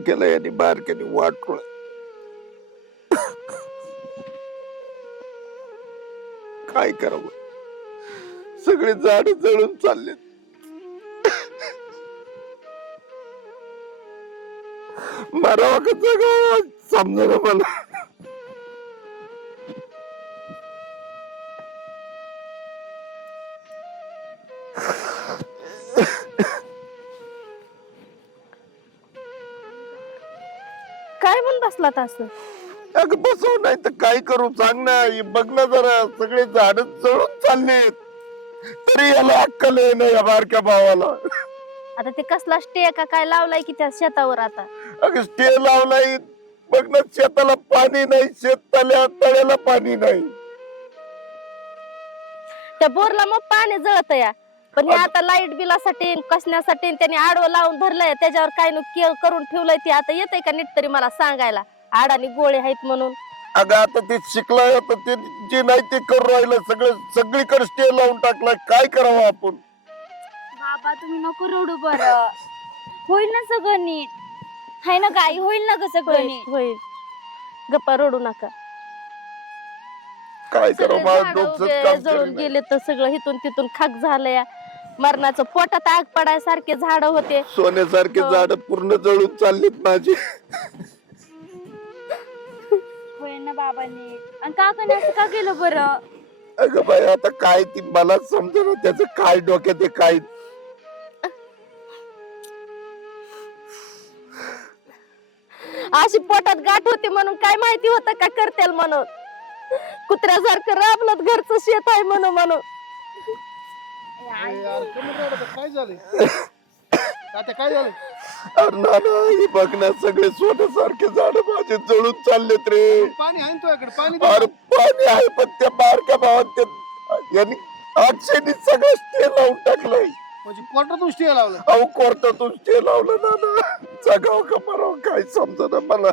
वाटोळ केलं यांनी बारक्याने वाटोळ काय करावं सगळे झाड जळून चालले मरावा का जगावं समजा मला बसलात असं? अगं बसव नाही तर काय करू? सांग ना हे बघ ना जरा सगळे झाड जळून चाललेत. तरी याला अक्कल आहे ना या बारक्या भावाला. आता ते कसला स्टे का काय लावलाय की त्या शेतावर आता? अगं स्टे लावलाय. बघ ना शेताला पाणी नाही शेताला तळ्याला पाणी नाही. त्या बोरला मग पाणी जळत या पण हे आता लाइट बिलासाठी कसण्यासाठी त्यांनी आडवं लावून धरलंय. त्याच्यावर काय नु के- करून ठेवलंय ते आता येतंय का नीट तरी मला सांगायला? आडानी गोळे आहेत म्हणून. अगं आता ते शिकलाय आता ते जे नाही ते करू राहिलं सगळं सगळीकडे स्टे लावून टाकलाय. काय करावं आपण? बाबा तुम्ही नको रडू बर. होईल ना सगळं नीट? हाय ना गाई होईल ना ग सगळं होईल नीट? होईल. गप्पा रडू नका. काय सगळे करावं माझं झाडं काम जळून करेना. गेले तर सगळं हिथून तिथून खाक झालंय. मरणाचं पोटात आग पडायसारखे झाड होते. सोन्यासारखे हो. झाड पूर्ण जळून चाललीत माझी. होईल ना बाबा नीट आणि काकाने असं का केलं बरं? अगं बाई आता काय ती मला समजा त्याचं काय डोक्यात आहे काय? अशी पोटात गाठ होती म्हणून काय माहिती होतं का करतेल म्हणून? कुत्र्यासारखं राबलं घरचं शेत आहे म्हणून म्हणून. अरे यार कमी रडत. काय झालंय? तात्या काय झालं अरे नाना हे ना सगळे सोन्यासारखे झाड माझे जळून चाललेत रे. पाणी आहे ना तुझ्याकडे? पाणी दे. अरे पाणी आहे पण त्या बारक्या भावात ते यांनी सगळं स्टे लावून टाकलंय. म्हणजे कोर्टातून स्टे लावलं? अहो कोर्टातून स्टे लावलं नाना जगाव का मराव काय समजा मला?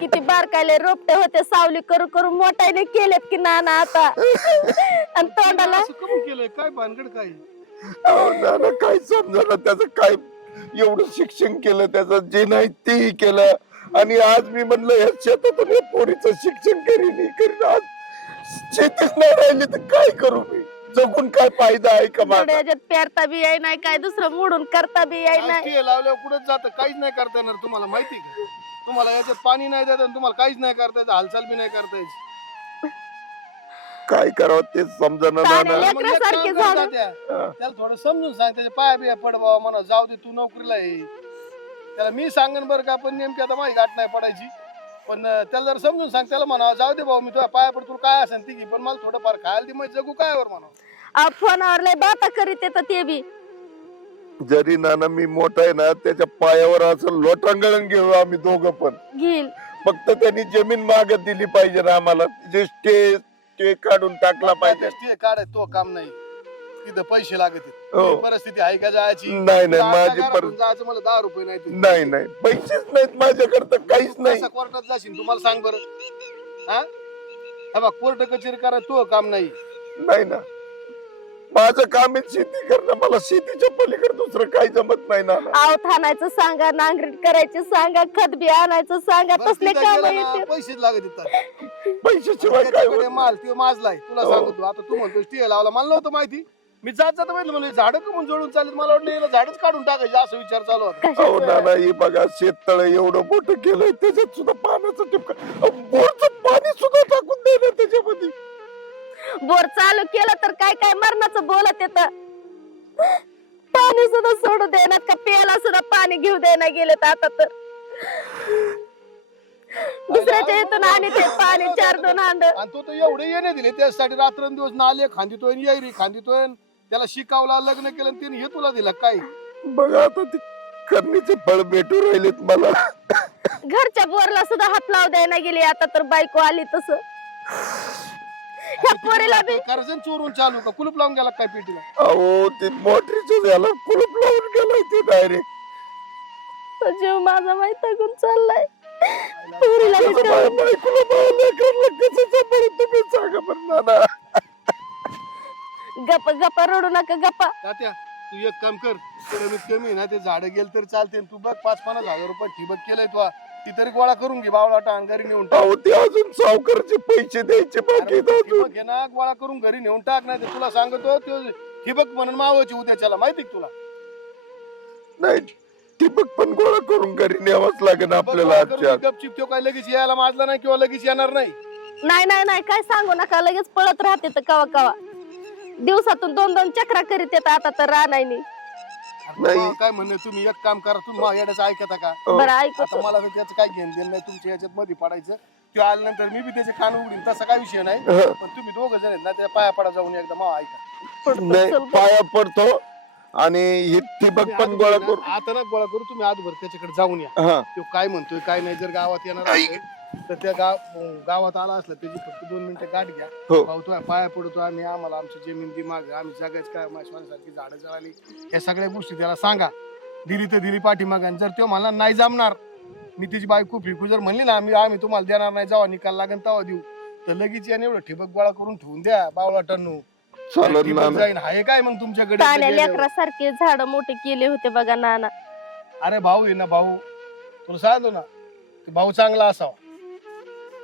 किती बारकायले रोपटे होते सावली करू करू मोठाने केलेत की नाना आता. आणि तोंडाला असं कमी केलंय? काय भानगड काय? अहो नाना काय समजा त्याचं काय एवढं शिक्षण केलं त्याचं जे नाही तेही केलं. आणि आज मी म्हणलं या शेतातून या पोरीचं शिक्षण करीन हे करीन. आज शेतीच नाही राहिली तर काय करू मी? जगून काय फायदा आहे का माझा? याच्यात पेरता बी याय नाही काय दुसरं मोडून करता बी याय नाही. लावल्यावर कुठं जात? काहीच नाही करता येणार तुम्हाला माहिती का? तुम्हाला याच्यात पाणी नाही देत आणि तुम्हाला काहीच नाही करता येत हालचाल बी नाही करता यायची काय करावं ते मग एक लेकरासारखे कर. तात्या. हा. त्याला थोडं समजून सांग त्याच्या पाया बिया पड बाबा म्हणा जाऊ दे तू नोकरीला आहे त्याला मी सांगन बरं का पण नेमकी आता माझी गाठ नाही पडायची पण अं, त्याला जर समजून सांग त्याला म्हणा जाऊ दे भाऊ मी तुझ्या पाया पड तुला काय असेल ती पण मला थोडंफार खायला दे मग जगू काय वर म्हणा अहो, फोनावर लय बाता करीत येतं ते बी जरी नाना मी मोठा आहे ना त्याच्या पायावर असं लोटांगण घेऊ आम्ही दोघं पण. घेईल. फक्त त्यांनी जमीन मागत दिली पाहिजे ना आम्हाला. जे स्टे स्टे काढून टाकला पाहिजे. स्टे काढाय तो काम नाही. तिथं पैसे लागत हो. परिस्थिती आहे का जायची? नाही नाही माझी आता पर घरातून जायचं मला दहा रुपये नाही ते. नाही नाही. पैसेच नाहीत माझ्याकडे तर काहीच नाही. कसा कोर्टात जाशील? तुम्हाला सांग बरं. हा? हा बघ कोर्ट कचेरी करा तो काम नाही. नाही ना. माझं काम आहे शेती करणं. मला शेतीच्या पलीकडे दुसरं काही जमत नाही ना. आणायचं सांगा नांगरीट करायची सांगा खत बी आणायचं सांगा तसले काम ना, येते पैसेच लागत येतात पैशाशिवाय काय त्याच्याकडे माल तो माजलाय तुला हो. सांगतो आता तू म्हणतो स्टे लावला. मला नव्हतं माहिती. मी जात जात बघितलं म्हणजे झाडं कमून जळून चालत मला वाटलं याला झाडच काढून टाकायचे असं विचार चालू होता. अहो कशाचं? नाना हे बघा शेततळ एवढं मोठं केलंय त्याच्यात सुद्धा पाण्याचं टिपका बोरचं पाणी सुद्धा टाकून दे ना त्याच्यामध्ये. बोर चालू केलं तर काय काय मरणाचं बोलत येत. पाणी सुद्धा सोडू देणार का? प्यायला सुद्धा पाणी घेऊ देना गेले आता तर. दुसऱ्याच्या इथून आणि ते पाणी चार दोन हांड आणि तो तर एवढे येणे दिले त्यासाठी रात्रंदिवस नाले खांदितोय आणि येरी खांदितोय आणि त्याला शिकावला लग्न केलं आणि त्याने हे तुला दिलं काय? बघा आता ते करणीचे फळ भेटू राहिलेत मला. घरच्या बोरला सुद्धा हात लावू द्यायला गेली आता तर बायको आली तस. ह्या पोरीला बी कर्जन चोरून चालू का? कुलूप लावून गेला काय पेटीला? अहो ते मोटरीचं झालं. कुलूप लावून गेलाय ते डायरेक्ट जीव माझा माहीत आहे चाललाय पोरीला बी ठेवून बायकोला माझ्या लेकराला कसं सांभाळून तुम्ही? सांगा बरं नाना. गप्पा गप्पा रडू नका गप्पा. तात्या तू एक काम कर. कमीत कमी ना ते झाडं गेल तरी चालते. तू बघ पाच पन्नास हजार रुपये ठिबक केलंय तू. ती तरी गोळा करून घे बावळा अंगारी नेऊन टाक. अहो ते अजून सावकारचे पैसे द्यायचे बाकी अरे आहेत मग अजून. ठिबक आहे ना गोळा करून घरी नेऊन टाक नाही तर तुला सांगतो तो ठिबक म्हणून मावाची उद्याच्याला माहिती का तुला? नाही ठिबक पण गोळा करून घरी न्यावाच लागेल आपल्याला गोळा आजच्या. करून आज. गपचिप तो काय लगेच यायला माजला नाही किंवा लगेच येणार नाही? नाही नाही नाही काय सांगू नका लगेच पळत राहते तर कवा कवा. दिवसातून दोन दोन चक्रा करीत येत आता तर राहणार नाही. काय म्हणणं तुम्ही एक काम करा तुम्ही माझ्या येड्याचं ऐकता का? हो. आता मला तर त्याचं काय घेणं देणं नाही तुमच्या याच्यात मध्ये पडायचं. किंवा आल्यानंतर मी बी त्याचे कान उघडीन तसा काय विषय नाही. हं. पण तुम्ही दोघ जण आहेत ना त्या पाया पडा जाऊन एकदा मावा ऐका. नाही. पाया पडतो आणि हे ठिबक पण गोळा करू. आता ना गोळा करू तुम्ही आजभर त्याच्याकडे जाऊन या. हा. तो काय म्हणतोय काय नाही जर गावात येणार असेल तर त्या गाव गावात आला असला त्याची फक्त दोन मिनिटं गाठ घ्या. हो. भाऊ तो पाया पडतो आम्ही आम्हाला आमची जमीन माग आम्ही जगायच काय माणसांसारखी झाडं जळाली. या सगळ्या गोष्टी त्याला सांगा. दिली तर दिली पाठीमाग आणि जर तो मला नाही जमणार मी तिची बायको फिकू जर म्हणली ना आम्ही आम्ही तुम्हाला देणार नाही जेव्हा निकाल लागेल तेव्हा देऊ. तर लगेच याने एवढं ठिबक गोळा करून ठेवून द्या बावळा टन्नू. चालेल ठिबक नाना जाईन. हाय काय मग तुमच्याकडे? लेकरासारखे झाड मोठे केले होते बघा नाना. अरे भाऊ आहे ना भाऊ. तुला सांगतो ना ते भाऊ चांगला असावा.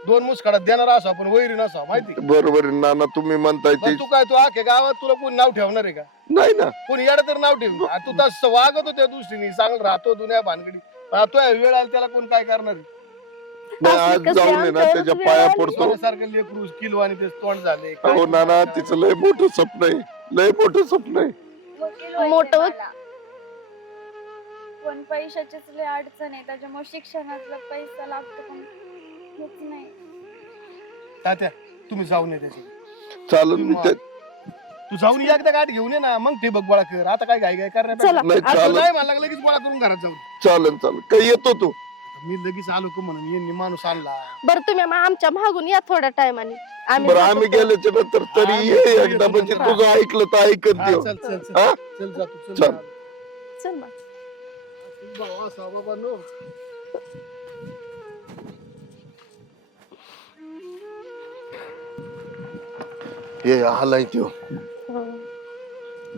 दोन मुसकाडात देणारा असावा पण वैरी नसावा माहिती का? बरोबर आहे नाना तुम्ही म्हणताय ते पण तू काय तू आखे गावात तुला कोणी नाव ठेवणार आहे का? नाही ना. कोणी येडं तर नाव ठेव तू तसं वागत त्या दृष्टीने चांगलं राहतो दुनिया भानगडी. पण आता वेळ आला त्याला कोण काय करणार आहे? नाही असली आज कसली जाऊन आहे ना त्याच्या वेळ पाया आली. पडतो. सोन्यासारखं लेकरू किलो आणि ते तोंड झाले. काय हो नाना तिचं लय मोठं स्वप्न आहे. लय मोठं स्वप्न आहे. मोठं मला. पण पैशाचीच लय अडचण आहे त्याच्यामुळे शिक्षणातला पैसा लागतो पण हेच नाही. तात्या तुम्ही जाऊन ये त्याची चालेल मी ते तू जाऊन ये एकदा गाठ घेऊन ये ना मग ठिबक गोळा कर. आता काय घाई घाई चला. करण्यापेक्षा नाही आता- नाही मला लगेच गोळा करून घरात जाऊन. चालेल चालेल. काही येतो तू. मी लगेच आलो का म्हणून? यांनी माणूस आणला. बरं तुम्ही मग आमच्या मागून या थोड्या टायमाने. आम्ही बरं आम्ही तर. गेल्याच्यानंतर तरी आम्ही ये एकदा म्हणजे नंतर. तुझं ऐकलं तर ऐकत हा, देऊ चल चल चल. हा? चल जातो चल. चल. चल मग. बाबा नो. हे आलाय त्यो. हो.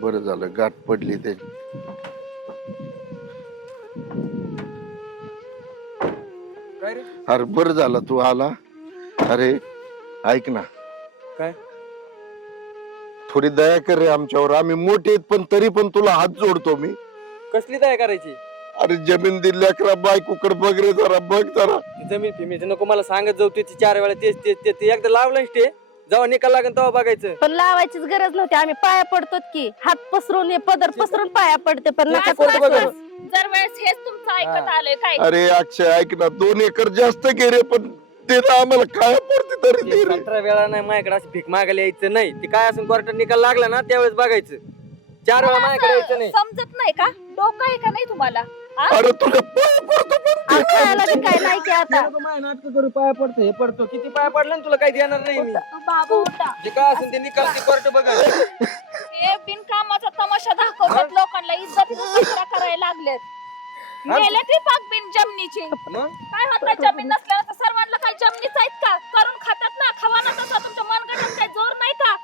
बरं झालं गाठ पडली ते. अरे बरं झालं तू आला. अरे ऐक ना. काय? थोडी दया कर रे आमच्यावर. आम्ही मोठे आहेत पण तरी पण तुला हात जोडतो मी. कसली दया करायची? अरे जमीन दिली अकरा बायकोकडे बघ रे जरा बघ जरा. जमीन फिमीचं नको मला सांगत जाऊ त्याची चार वेळा तेच तेच तेच ते एकदा लावलं स्टे जेव्हा निकाल लागेल तेव्हा बघायचं. पण लावायचीच गरज नव्हती. आम्ही पाया पडतो की. हात पसरून हे पदर पसरून पाया पडते पण नका कोणतं करू. बघा जर वेळेस हेच तुमचं ऐकत आलंय काय? अरे अक्षय ऐक ना. दोन एकर जास्त घे रे पण ते ना आम्हाला काय पडते तरी दे रे. सतरा वेळा नाही माझ्याकडे असं भीक मागायला यायचं नाही. ते काय असून कोर्टात निकाल लागला ना त्यावेळेस बघायचं. चार वेळा माझ्याकडे यायचं नाही. समजत नाही का? डोकं आहे का नाही तुम्हाला? अरे तुला पाय पडतो पण. ते आमच्या याला बी काय नाही की आता. नाटक करू पाया पडतो हे पडतो. किती पाया पडलं ना तुला काही देणार नाही मी? बाबा होता. जे काय असेल ते निकाल ते कोर्ट बघा. हे बिनकामाचा तमाशा दाखवतात लोकांना. इज्जत करायला लागलेत. मेले ती पाक बिन जमिनीची. मग? काय होतं जमीन नसल्यानं तर सर्वांना काय जमिनीच आहेत का? करून खातात ना खावा ना तसा तुमच्या मनगटात काय जोर नाही का?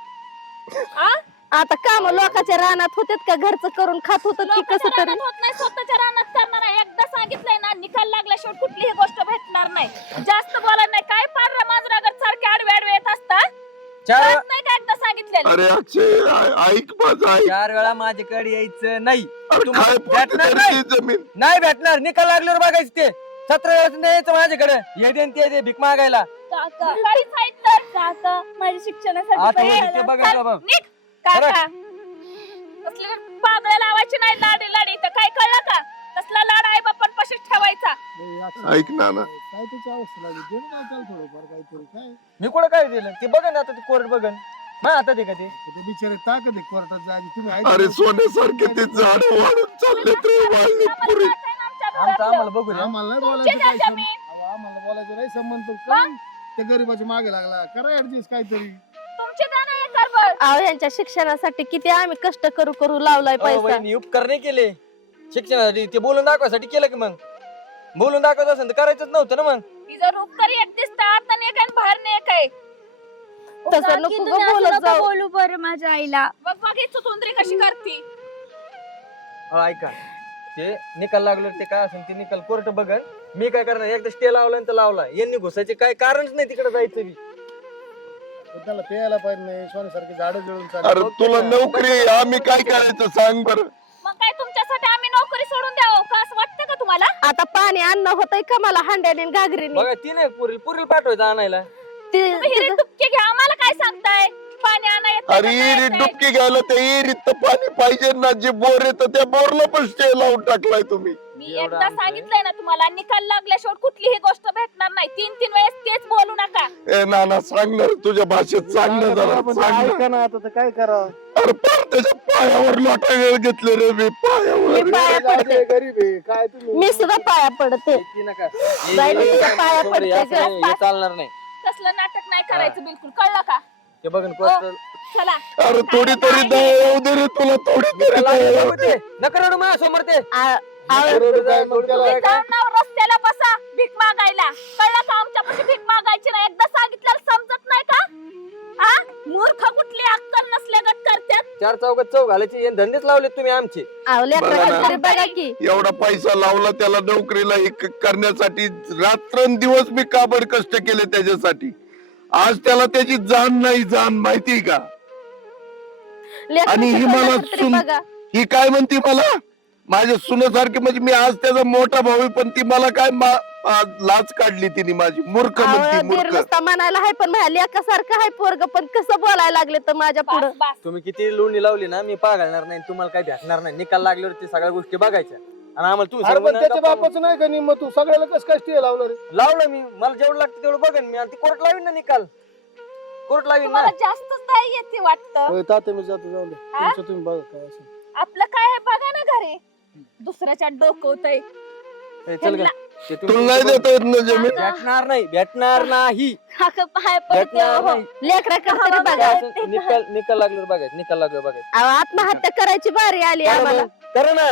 आ? आता काम लोकांच्या रानात होतेत का? घरचं करून खात होत की लोकांच्या कसं तरी? रानात होत नाही. स्वतःच्या रानात करणार आहे. एकदा सांगितलंय ना निकाल लागल्याशिवाय कुठलीही गोष्ट भेटणार नाही. जास्त बोलायला नाही. काय पांढऱ्या मांजरागत सारखे आडवे आडवे येत असतात? चार कळत नाही का एकदा सांगितलेलं? अरे अक्षय ऐक माझं ऐक. चार वेळा माझ्याकडे यायचं नाही. अरे तुम्हाला भेटणार नाही. ती जमीन? नाही भेटणार. निकाल लागल्यावर बघायचं ते. सतरा वेळेस नाही यायचं माझ्याकडे. हे दे न ते दे भीक मागायला. काका काहीच आहेत तर काका माझ्या शिक्षणासाठी आतमध्ये पैसे ते आले. बघायचं चल, बाबा. निघ, काका. कसले पागळे लावायची नाही लाडी लाडी. तर काय कळलं का? तसला लाड पशीच ठेवायचा? ऐक ना ना. काय त्याची अवस्था लागली? दे ना काय थोडंफार काहीतरी. काय? मी कुठं काय दिलं? ते बघन आता ते कोर्ट बघन. माझ्या हातात आहे का ते? ते बिचारे ताकद आहे कोर्टात जायची. तुम्ही ऐका अरे. सोन्यासारखे ते झाड वाढून चालले रे वाढले आम्हाला पुरी आमचं. आम्हाला बघू आम्हाला नाही बोलायचं काय. अहो, आम्हाला बोलायचं नाही संबंध. पण काय? त्या गरीबाच्या मागे लागला. करा ऍडजस्ट काहीतरी. द्या ना. अहो यांच्या शिक्षणासाठी किती आम्ही कष्ट करू करू लावलाय अहो, पैसा. वहिनी, उपकार नाही केले. शिक्षणासाठी ते बोलून दाखवायसाठी केलं की मग? बोलून दाखवत असेल तर करायचंच नव्हतं ना मग. ही जर उपकारी एक दिसतं आत बाहेर नाही. तसं नको ग बोलत जाऊ. बोलू बरं माझ्या आईला. बघ बघ ही कशी करती. ऐका. ते निकाल लागलो ते काय असेल ते निकाल कोर्ट बघन. मी काय करणार? एकदा स्टे लावला तर लावला. यांनी घुसायचे काय कारणच नाही तिकडे जायचं बी. त्याला ते यायला पाहिजे नाही सोन्यासारखी झाडं जळून अरे चालली तुला नोकरी आहे, आम्ही काय करायचं सांग बर. मग काय तुमच्यासाठी आम्ही नोकरी सोडून द्यावं का? असं वाटतं का तुम्हाला? आता पाणी अन्न होतंय का मला हांड्याने आणि घागरीने? बघा ती नाही पुरील पुरील पाठवायचं आणायला. ती- तुम्ही हिरे तिचं- तुपके घ्या आम्हाला काय सांगताय? पाणी आणा येत अरे इरी डुबकी घ्यायला त्या इरीत तर पाणी पाहिजे ना जे बोर येतं त्या बोरला पण स्टे लावून टाकलाय तुम्ही. मी एवढं एकदा आणतोय. सांगितलंय ना तुम्हाला निकाल लागल्याशिवाय कुठलीही गोष्ट भेटणार नाही. तीन तीन वेळेस तेच बोलू नका. ए नाना सांगणार तुझ्या भाषेत सांगणं जरा सांग ऐका ना आता तर काय करा? अरे पार त्याच्या पायावर लोटा घेतले रे मी पायावर. मी पाया पडते. गरीब आहे. काय तुम्ही? मी सुद्धा पाया पडते. ती नका. बाई, मी तुझ्या पाया पडते हे हे चालणार नाही. कसलं नाटक नाही करायचं बिलकुल कळलं का? ते बघन कोर्ट चला. अरे थोडी तरी दया येऊ दे रे तुला थोडी तरी दया येऊ दे. नका रडू माझ्यासमोर ते. आ- जाऊन रस्त्याला बसा भीक मागायला. कळलं का आमच्यापाशी भीक मागायची नाही? एकदा सांगितल्याला समजत नाही का? हा मूर्ख कुठली अक्कल नसल्यागत करतात चार चौकात चौक घालायचे हे धंदेच लावले तुम्ही आमचे. आव, लेकराला बघा ना. तरी बघा की एवढा पैसा लावला त्याला नोकरीला हे क- करण्यासाठी रात्रंदिवस मी काबड कष्ट केले त्याच्यासाठी. आज त्याला त्याची जाण नाही जाण माहिती का? आणि ही मला तोंडाकडे तरी सुन- बघा. ही काय म्हणती मला? माझ्या सुनासारखी म्हणजे मी आज त्याचा मोठा भाऊ आहे, पण ती मला काय मा- आज लाच काढली तिने माझी. मूर्ख म्हणती दीर मूर्ख. नुसता म्हणायला हाय पण माझ्या लेकासारखं हाय पोरग पण कसं बोलायला लागले तर माझ्या पुढं? बस. बस तुम्ही किती लोणी लावली ना मी पा घालणार नाही तुम्हाला काही भेटणार नाही. निकाल लागल्यावर ते सगळ्या गोष्टी बघायच्या. आणि आम्हाला तू अरे सांगू पण ना, त्याच्या बापाचं नाही का निम्म तू? सगळ्याला कसं काय स्टे लावलं रे? लावलं मी. मला जेवढं लागतं तेवढं बघन मी. आणि ती कोर्ट लावीन ना निकाल. कोर्ट लावीन ना. तुम्हाला जास्तच नाही येते वाटतं. तात्या मी जातो जाऊ दे. हा? तुमचं तुम्ही बघा काय असेल आपलं काय आहे? बघा ना घरी. दुसऱ्याच्या डोकवतय. ए, चल का ते तुम्ही तुला नाही देता येत ना जमीन? भेटणार नाही भेटणार नाही. पाय पडते भेटणार हो. नाही. बघा असं निकाल निकाल लागल्यावर बघायचं निकाल लागल्यावर बघायचं. अहो, आत्महत्या करायची बारी आली करा आम्हाला. मग, करा ना.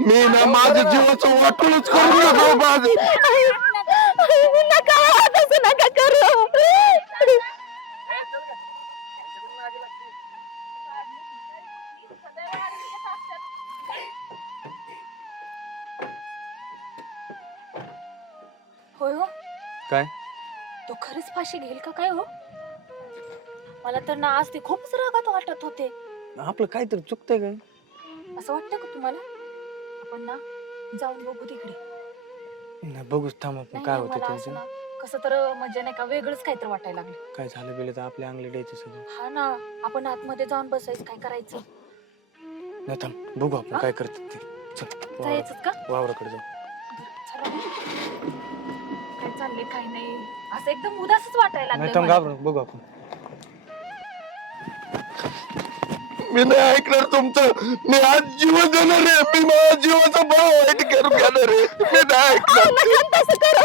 मी ना माझ्या जीवाचं वाटूनच करू नका माझं नका तसं नका करू. होय हो. काय? तो खरंच फाशी घेईल का काय हो? मला तर ना आज ते खूपच रागात वाटत होते. आपलं काहीतरी चुकतंय काय? असं वाटतं का तुम्हाला? आपण ना जाऊन बघू तिकडे. नाही बघूच थांब आपण नाही काय होतं मला त्यांचं? ना कसं तर म्हणजे नाही का वेगळंच काहीतरी वाटायला लागलं. काय झालं गेलं तर आपल्या अंगले द्यायचं सगळं. हा ना आपण आतमध्ये जाऊन बसायचं काय करायचं? नाही थांब बघू आपण काय करतात ते. चल वावर- का? वावराकडे जाऊ. चला. काय चाललंय काय नाही. असं एकदम उदासच वाटायला नाही लागलं थांब मला. घाबरू बघू आपण. मी नाही ऐकणार तुमचं. मी आज जीव देणार आहे. मी माझ्या जीवाचा भाव वाईट करून घेणार आहे. मी नाही ऐकणार. मला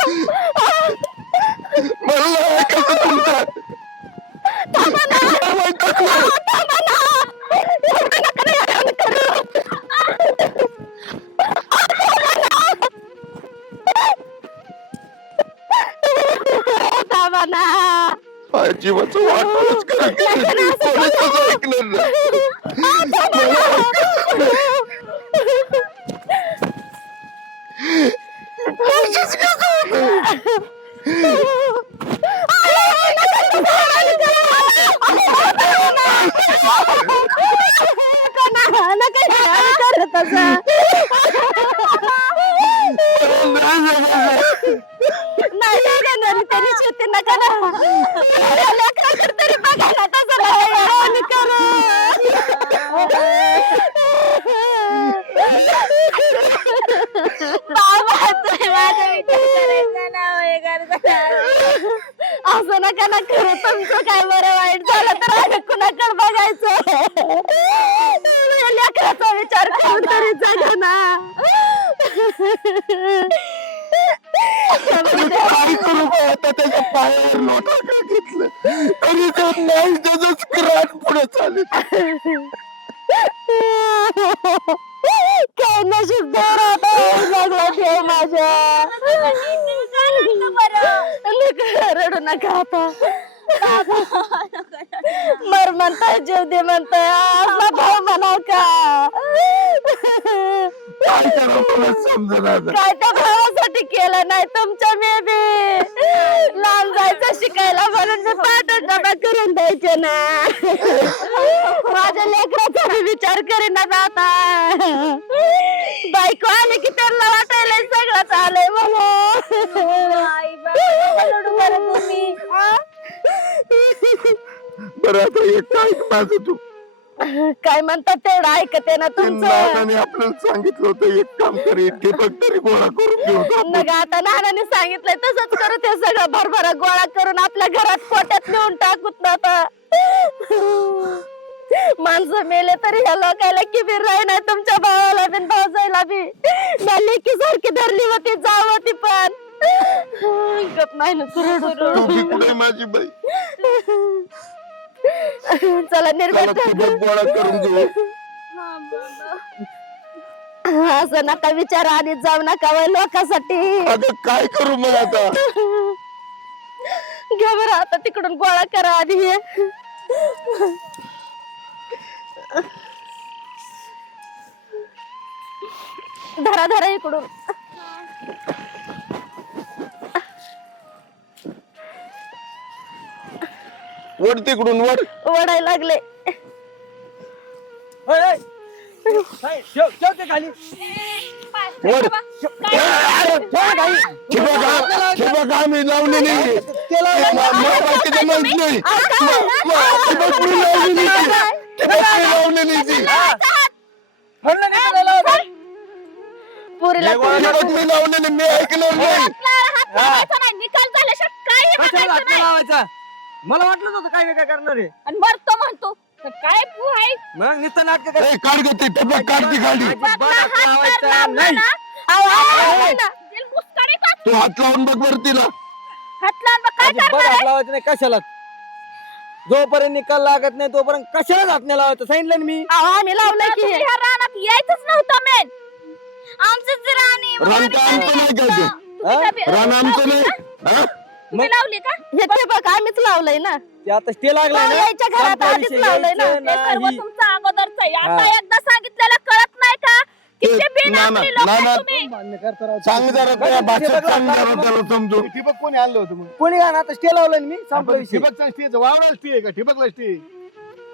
नाही हो, देणार तरी शेती नका ना. लेकराकडे तरी बघा हो, ना तसं नाही. करू. बाबा तुम्ही माझा विचार करायचा ना असं नका ना करू. तुमचं काय बरं वाईट झालं तर आम्ही कुणाकडे बघायचं? लेकराचा विचार करून तरी जगा ना काय करू बा आता त्याच्या लोटा का घेतलं तरी ते नाही त्याच पुढे चालेल काय नशीब लागला माझ्या रडू नका आता मर म्हणताय जीव दे म्हणताय. आपला भाऊ म्हणाव का? काय करावं मला काय त्या भावासाठी केलं नाही तुमच्या मे बी. लांब जायचं शिकायला म्हणून मी पाठच डबा करून द्यायचे ना. माझ्या लेकराचा मी विचार करीन आता बायको आली की त्यांना वाटायला सगळं चालय म्हणून. बरं आता एक काय माझं तू. काय म्हणतात तेवढं ऐकते ना तुमचं? नानाने आपल्याला सांगितलं होतं एक काम कर ठिबक तरी गोळा करून घेऊ आपण. नग आता नानाने सांगितलंय तसंच करू ते सगळं भरभरा गोळा करून आपल्या घरात कोट्यात नेऊन टाकूत ना आता माणसं मेले तरी ह्या लोकायला किबीर राही नाही तुमच्या भावाला बिन भाऊजाईला बी. ना लेकी सारखी धरली होती जाव होती पण. गप नाही ना तू माझी बाई. चला गोळा करून घेऊ. असं नका विचार आणि जाऊ नका वय लोकांसाठी. काय करू मग आता? घ्या बरं आता तिकडून गोळा करा आधी. हे धरा धरा इकडून. वड तिकडून वड. ओढायला लागले. वड. ठिबक आम्ही माहीत नाही. ठिबक मी. ठिबक मी नाही? पुरीला ठिबक मी लावलेली मी ऐकलं नाही. हात लावायचा नाही. निकाल झाल्याशिवाय काही मला वाटलं होतं काय काय करणार आहे. आणि मरतो म्हणतो. तर काय पू आहे? मग नुसतं नाटक कर ए, काढ गं ती ठिबक काढ ती खाली अजिबात बाबा, हात हात तर लावायचा लावला नाही. ना, अहो, अहो, अहो, ना. दिल मुस्कान आहे का? तू हात लावून बघ बरं तिला. हात लावून काय करणार आहे? लावायचं नाही. कशाला? जोपर्यंत निकाल लागत नाही तोपर्यंत कशाला हात नाही लावायचं? सांगितलं ना मी? अहो, आम्ही लावलंय की. तुम्ही हे. ह्या रानात यायचंच नव्हतं मेन आमचंच रान आमचं नाही काय ते? हा? रान आमचं नाही. हा? तुम्ही लावली का? हे ठिबक आम्हीच लावलंय ना. ते आता ना यायच्या घरात आधीच विषय, लावलंय ना. यायचं हे सर्व नाही. तुमचं अगोदरच आहे. आता हा. एकदा सांगितलेलं कळत नाही का? किती ते- बिन ना, ना, आपली लोक ना, ना. तुम्ही. मान्य करता राव. सांग जरा त्या भाषेत सांग जरा त्याला समजून. ठिबक कोणी आणलं होतं मग? कोणी ना आता स्टे लावलं ना मी. संपला आपण विषय ठिबकचा स्टे वावराला स्टे आहे का? ठिबकला स्टे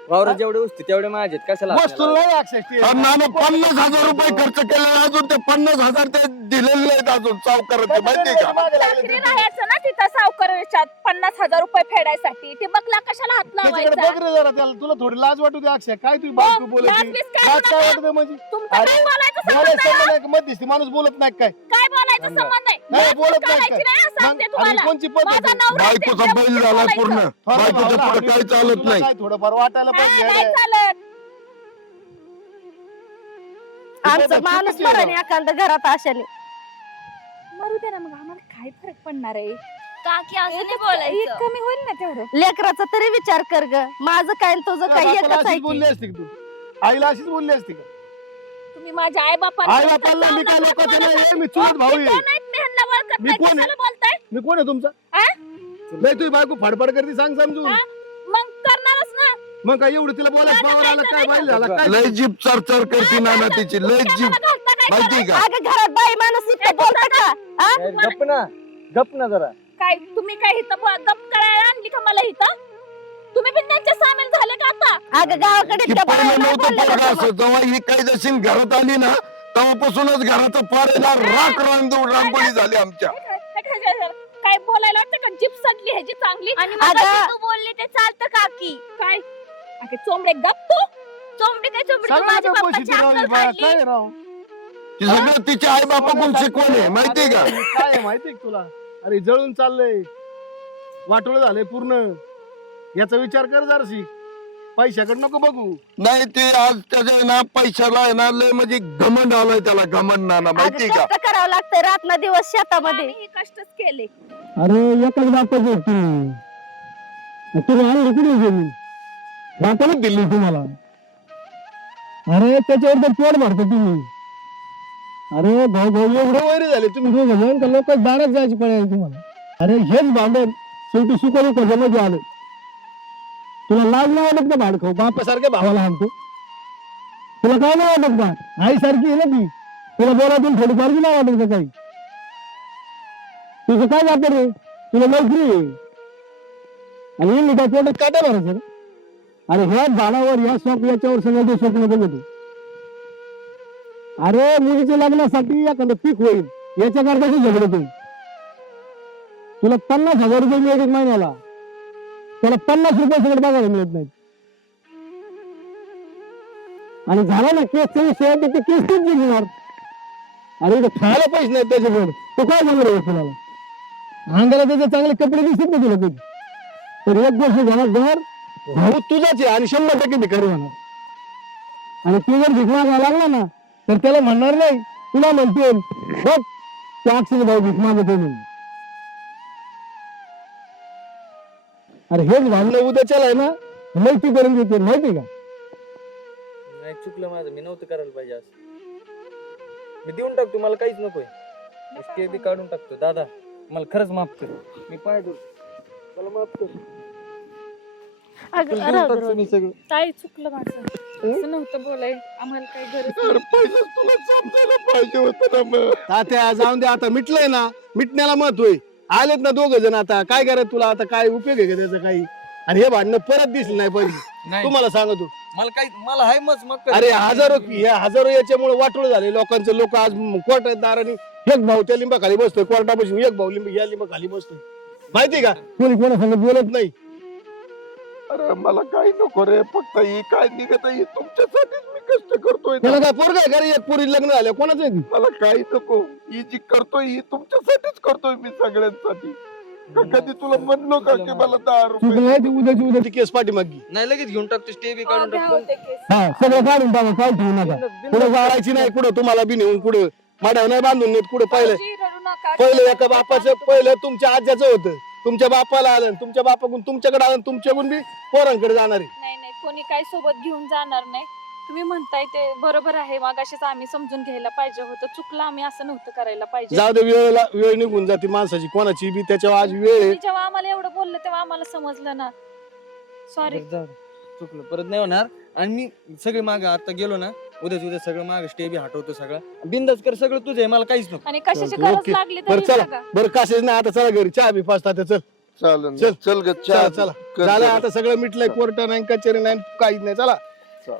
वावर जेवढे वस्तू तेवढे माझे आहेत. कशाला वस्तू अरे नाना पन्नास हजार रुपये खर्च केले अजून ते पन्नास हजार ते दिलेले आहेत अजून सावकाराचे माहितीये का? चाकरी राहायचं ना तिथं सावकाराच्यात पन्नास हजार रुपये फेडायसाठी. ते बघला कशाला हात त्याच्याकडे लावायचा? बघ रे जरा त्याला तुला थोडी लाज वाटू दे अक्षय. काय तुझी बायको लाज बोलत बीज काय लाज काय म्हणजे? तुमचं अरे, काय बोलायचं बोलायचं माणूस बोलत नाही काय? काय बोलायचं संबंध आहे? नाही, बोलत नाही असं सांगते मग- तुम्हाला. आणि कोणची पद्धत माझा आहे? नवरा आहे, बायकोचा बैल बोलायचं. झाला पूर्ण. पुढे. काही चालत नाही. थोडंफार वाटायला हा, नाही. चालत. आमचं माणूस बरं नाही एखादं घरात आशाने मरू दे ना मग आम्हाला काय फरक पडणार आहे? काकी असं नाही एक बोलायचं कमी होईल ना तेवढं? लेकराचा तरी विचार कर ग. माझं काय आणि तुझं काय बापाला एकच आहे अशीच की. बोलली असती का तू? आईला अशीच बोलली असती का? तुम्ही माझ्या आई आई बापाला बापाला मी काय लोकांचं नाही आहे, मी चुलत भाऊ आहे. मी ह्यांना ओळखत मी नाही? कोण आहे? कशाला बोलताय? मी कोण आहे तुमचा? नाही तुझी बायको फडफड करते सांग समजून. हा? मग करणारच ना. मग काय एवढं तिला बोलायचं पावर आला काय बाईल झाला? काय? लय जीप चरचर करते नाना तिची लय जीप. मला घालता काय माहितीये का? अगं घरात बाई माणूस इतकं बोलतं का? हा? गप ना गप ना जरा. काय तुम्ही काय इथं ब- गप करायला आणली का मला इथं? तुम्ही पण त्यांच्या सामील झाले का आता? अगं गावाकडे की इतकं बरं नाही नव्हतं बोललं पोरगा जातं. असं. जेव्हा ही काही जशी घरात आली ना तेव्हापासूनच घराचं पार येणार राख रांधून रांगोळी झाली? आमच्या. काय बोलायला वाटतं का? जीप सडली ह्याची चांगली? आणि अगं. मगाशी तू बोलली ते चालतं काकी. काय? अगे चोंबडे गप तू. चोंबडी काय चोंबडी? तू माझ्या पप्पाची अक्कल काढली. काय राव? ती सगळं तिच्या आई बापाकडून शिकवण आहे माहितीये का? काय आहे माहितीये का तुला? अरे जळून चाललंय. वाटोळ झालंय पूर्ण. याचा विचार कर जराशी. पैशाकडे नको बघू. नाही ते आज त्याच्या ना पैशाला आहे ना लय म्हणजे घमंड आलाय त्याला घमंड नाना अगं माहितीये का? कष्ट करावं लागतंय रात ना दिवस शेतामध्ये. आम्ही कष्टच केले. अरे एकच बापाच आहे. तू तुम्ही आणली कुठे जमीन? बापाने दिली तुम्हाला. अरे त्याच्यावर तर पोट भरतो तुम्ही. अरे भाऊ भाऊ एवढं वैरी झाले. तुम्ही दोघं जण का लोक दारात जायची पडेल तुम्हाला? अरे हेच भांडण शेवटी सुख दुःखाच्या मध्ये आलं तुला लाज नाही वाटत का भाड खाऊ बापासारख्या भावाला हाणतो. तुला काय नाही वाटत का? आई सारखी आहे ना ती. तुला बोलातून थोडी फार नाही वाटत का काही? तुझं काय जात रे? तुला नोकरी आहे. आणि मी काय पोटात काटा भरायचं अरे ह्या झाडावर या स्वप्न याच्यावर सगळं ते स्वप्न बघतो अरे मुलीच्या लग्नासाठी एखादं पीक होईल. याच्याकरता तू झगडतो तुला पन्नास हजार रुपये एक महिन्याला. त्याला पन्नास रुपये सगळं बघायला मिळत नाहीत. आणि झाला ना केस विषय तर ते केस तीच जिंकणार अरे इथं खायला पैसे नाहीत त्याच्याकडे तो काय सांगणार आहे तुला अंगाला त्याचे चांगले कपडे दिसत नाही तुला कधी तर एक गोष्ट झाला घर भाऊ तुझाच आहे आणि शंभर टक्के भिकारी होणार आणि तू जर भीक लागला ना तर त्याला म्हणणार नाही तुला म्हणते बघ त्या अक्षर भाऊ भिकमागत म्हणून. अरे हेच भांडणं उद्याच्याला आहे ना माहिती करून देते माहिती का? नाही चुकलं माझं. मी नव्हतं करायला पाहिजे असं. मी देऊन टाकतो मला काहीच नकोय. ते बी काढून टाकतो. दादा मला खरंच माफ कर. मी पाय धरतो मला माफ कर. अगं, तुला राहू देऊन दे, टाकतो राहू मी. सगळं. ताई चुकलं माझं. असं नव्हतं बोलाय आम्हाला काही गरज मग. तात्या जाऊन दे आता. मिटलंय ना. मिटण्याला महत्त्व आहे. आलेत ना दोघ जण आता. काय करायचं तुला आता? काय उपयोग आहे का त्याचा काही? आणि हे भांडणं परत दिसलं नाही पाहिजे. नाही. तुम्हाला सांगतो. मला काही मला हाय मच मग अरे हजारो हे हजारो याच्यामुळे वाटोळ झाले. लोकांचे लोक आज कोर्ट दाराने. एक भाऊ त्या लिंबा खाली बसतोय. कोर्टापासून एक भाऊ लिंब या लिंबा खाली बसतोय. माहिती का? कोणी कोणा सांगत बोलत नाही. अरे मला काही नको रे. फक्त ही काय निघत आहे तुमच्यासाठीच कष्ट करतोय. त्याला काय पोरग आहे का रे? एक पुरी लग्न झालं कोणाचं आहे? ती? मला काही नको. ही जी करतोय ही तुमच्यासाठीच करतोय मी सगळ्यांसाठी. का कधी तुला म्हणलो का की मला दहा चूक रुपये? ती उद्याची उद्या ती केस पाठीमागी नाही लगेच घेऊन टाकतो स्टे बी काढून द्या टाकतो. हा सगळं काढून टाका काय ठेवू नका. जाळायची नाही कुठं तुम्हाला बी नेऊन कुठं माड्यावर नाही बांधून नेत कुठं पहिलं एका बापाचं पहिलं तुमच्या आज्याचं होतं. तुमच्या बापाला आलं आणि तुमच्या बापाकडून तुमच्याकडे आलं आणि तुमच्याकडून बी पोरांकडे जाणार आहे. नाही नाही कोणी काही सोबत घेऊन जाणार नाही. तुम्ही म्हणताय ते बरोबर आहे. मागाशीच आम्ही समजून घ्यायला पाहिजे होतं. चुकलं आम्ही असं नव्हतं करायला पाहिजे. जाऊ दे वेळेला वेळ निघून जाते माणसाची. कोणाची बी त्याच्यावर आज वेळ आहे. तुम्ही जेव्हा आम्हाला एवढं बोललं तेव्हा आम्हाला समजलं ना. सॉरी बरं, जाऊ दे. चुकलं. परत नाही होणार. आणि मी सगळे माग आता गेलो ना उद्याच उद्या सगळं माग स्टे बी हटवतो सगळं. बिंदाच कर सगळं तुझं आहे. मला काहीच नको. आणि कशाची चालतंय, गरज ओके. लागली बरं तरी चला. सांगा. बरं कासेच नाही. आता चला घरी. चहा बी पाचता चल चालेल चल. चल ग चला चला. झालं. आता सगळं मिटलंय. कोर्ट नाही कचेरी नाही काहीच नाही. चला. चल.